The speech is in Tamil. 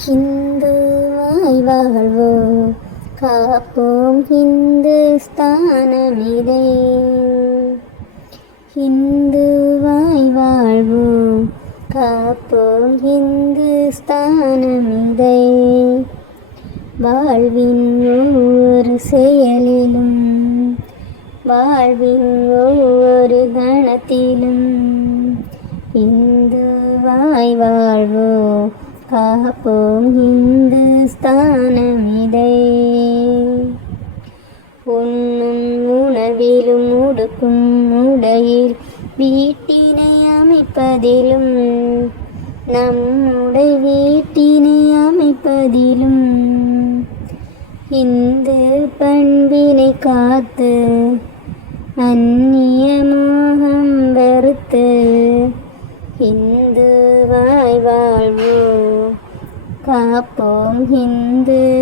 ஹிந்துவாய் வாழ்வோம் காப்போம் ஹிந்துஸ்தானமிதை ஹிந்துவாய் வாழ்வோம் காப்போம் ஹிந்துஸ்தானமிதை வாழ்வின் ஒவ்வொரு செயலிலும் வாழ்வின் ஒவ்வொரு கணத்திலும் இந்துவாய் வாழ்வோம் காப்போம் இந்துஸ்தானமிதை உண்ணும் உணவிலும் உடுக்கும் உடையில் வீட்டினை அமைப்பதிலும் நம்முடைய வீட்டினை அமைப்பதிலும். இந்து பண்பினை காத்து அந்நிய மோகம் வெறுத்து இந்து வாய்வா காப்போம். ஹிந்துஸ்தானமிதை